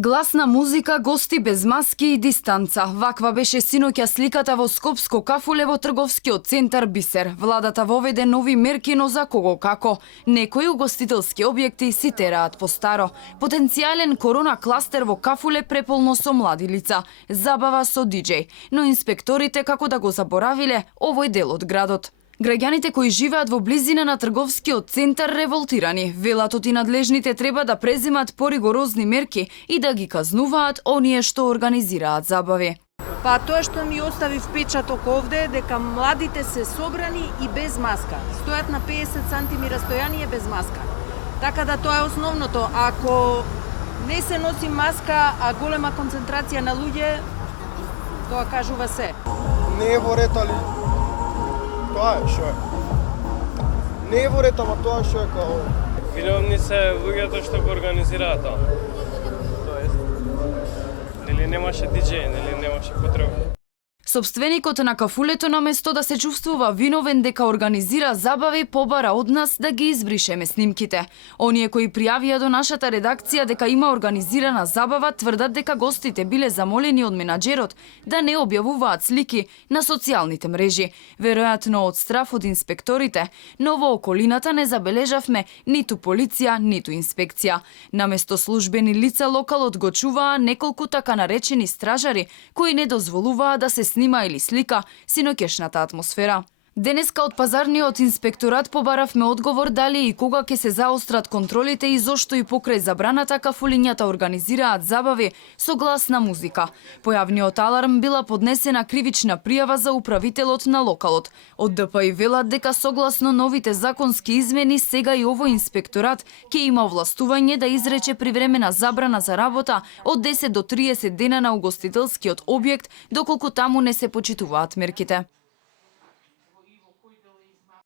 Гласна музика, гости без маски и дистанца. Ваква беше синоќа сликата во Скопско кафуле во трговскиот центар Бисер. Владата воведе нови мерки, но за кого како. Некои угостителски објекти си тераат по старо. Потенцијален корона кластер во кафуле преполно со млади лица. Забава со диџеј. Но инспекторите како да го заборавиле овој дел од градот. Граѓаните кои живеат во близина на трговскиот центар револтирани. Велат и надлежните треба да преземат поригорозни мерки и да ги казнуваат оние што организираат забави. Па тоа што ми остави впечаток овде дека младите се собрани и без маска. Стојат на 50 сантими растојание без маска. Така да тоа е основното. Ако не се носи маска, а голема концентрација на луѓе, тоа кажува се. Не е во ред, али тоа е шо е. Не е во ред, ама тоа шо е као. Виновни се луѓето што го организираат тоа. Тоест, нели немаше диџеј, нели немаше потреба. Собственикот на кафулето наместо да се чувствува виновен дека организира забави, побара од нас да ги избришеме снимките. Оние кои пријавија до нашата редакција дека има организирана забава тврдат дека гостите биле замолени од менаџерот да не објавуваат слики на социјалните мрежи, веројатно од страф од инспекторите, но во околината не забележавме ниту полиција, ниту инспекција. Наместо службени лица локалот го чуваа неколку така наречени стражари кои не дозволуваа да се снима или слика синоќешната атмосфера. Денеска од пазарниот инспекторат побаравме одговор дали и кога ќе се заострат контролите и зошто и покрај забраната кафулињата организираат забави со гласна музика. По јавниот аларм била поднесена кривична пријава за управителот на локалот. Од ДПИ велат дека согласно новите законски измени сега и овој инспекторат ќе има овластување да изрече привремена забрана за работа од 10 до 30 дена на угостителскиот објект доколку таму не се почитуваат мерките.